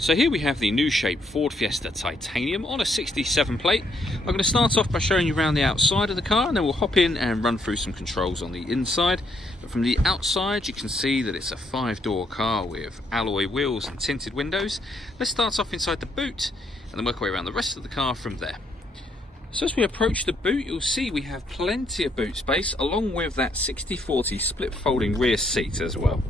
So here we have the new shape Ford Fiesta Titanium on a 67 plate. I'm going to start off by showing you around the outside of the car, and then we'll hop in and run through some controls on the inside. But from the outside you can see that it's a 5-door car with alloy wheels and tinted windows. Let's start off inside the boot and then work our way around the rest of the car from there. So as we approach the boot, you'll see we have plenty of boot space along with that 60/40 split folding rear seat as well.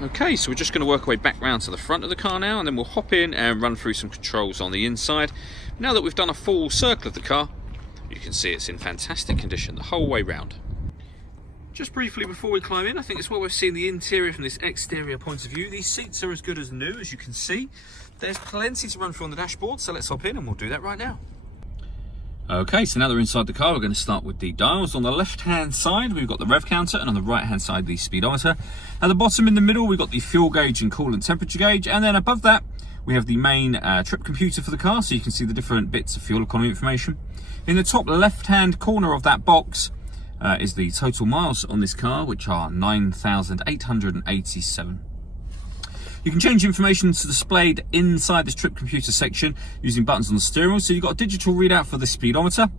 Okay, so we're just going to work our way back round to the front of the car now, and then we'll hop in and run through some controls on the inside. Now that we've done a full circle of the car, you can see it's in fantastic condition the whole way round. Just briefly before we climb in, I think it's well worth seeing the interior from this exterior point of view. These seats are as good as new, as you can see. There's plenty to run through on the dashboard, so let's hop in and we'll do that right now. Okay, so now that we're inside the car, we're going to start with the dials. On the left-hand side, we've got the rev counter, and on the right-hand side, the speedometer. At the bottom in the middle, we've got the fuel gauge and coolant temperature gauge, and then above that, we have the main trip computer for the car, so you can see the different bits of fuel economy information. In the top left-hand corner of that box is the total miles on this car, which are 9,887. You can change information to displayed inside this trip computer section using buttons on the steering wheel. So you've got a digital readout for the speedometer.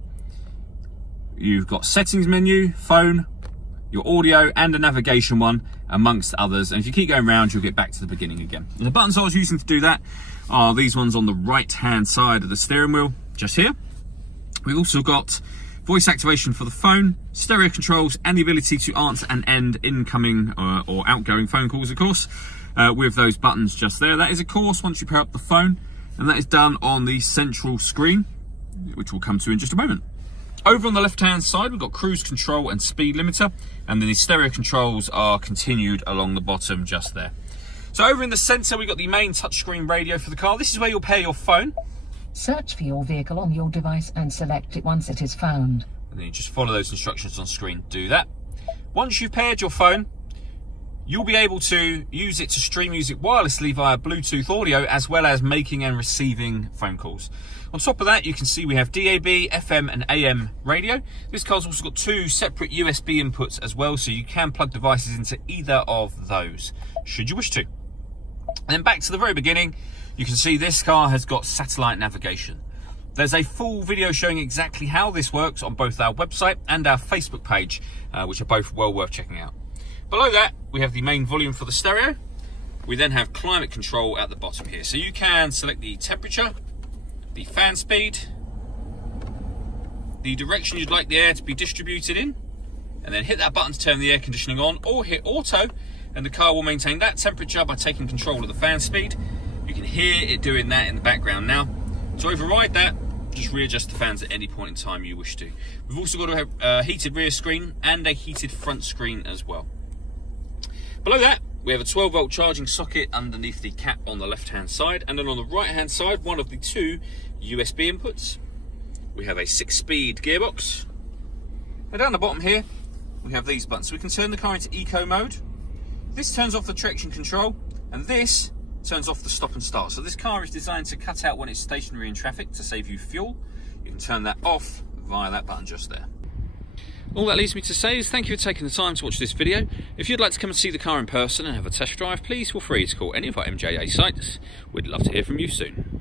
You've got settings menu, phone, your audio, and a navigation one, amongst others. And if you keep going around, you'll get back to the beginning again. And the buttons I was using to do that are these ones on the right-hand side of the steering wheel, just here. We've also got voice activation for the phone, stereo controls, and the ability to answer and end incoming or outgoing phone calls, of course. With those buttons just there. That is, of course, once you pair up the phone, and that is done on the central screen, which we'll come to in just a moment. Over on the left-hand side, we've got cruise control and speed limiter, and then the stereo controls are continued along the bottom just there. So over in the centre, we've got the main touchscreen radio for the car. This is where you'll pair your phone. Search for your vehicle on your device and select it once it is found. And then you just follow those instructions on screen. Do that. Once you've paired your phone, you'll be able to use it to stream music wirelessly via Bluetooth audio, as well as making and receiving phone calls. On top of that, you can see we have DAB, FM and AM radio. This car's also got 2 separate USB inputs as well, so you can plug devices into either of those, should you wish to. And then back to the very beginning, you can see this car has got satellite navigation. There's a full video showing exactly how this works on both our website and our Facebook page, which are both well worth checking out. Below that, we have the main volume for the stereo. We then have climate control at the bottom here. So you can select the temperature, the fan speed, the direction you'd like the air to be distributed in, and then hit that button to turn the air conditioning on, or hit auto, and the car will maintain that temperature by taking control of the fan speed. You can hear it doing that in the background now. To override that, just readjust the fans at any point in time you wish to. We've also got a heated rear screen and a heated front screen as well. Below that, we have a 12-volt charging socket underneath the cap on the left-hand side, and then on the right-hand side, one of the 2 USB inputs. We have a 6-speed gearbox. And down the bottom here, we have these buttons. So we can turn the car into eco mode. This turns off the traction control, and this turns off the stop and start. So this car is designed to cut out when it's stationary in traffic to save you fuel. You can turn that off via that button just there. All that leaves me to say is thank you for taking the time to watch this video. If you'd like to come and see the car in person and have a test drive, please feel free to call any of our MJA sites. We'd love to hear from you soon.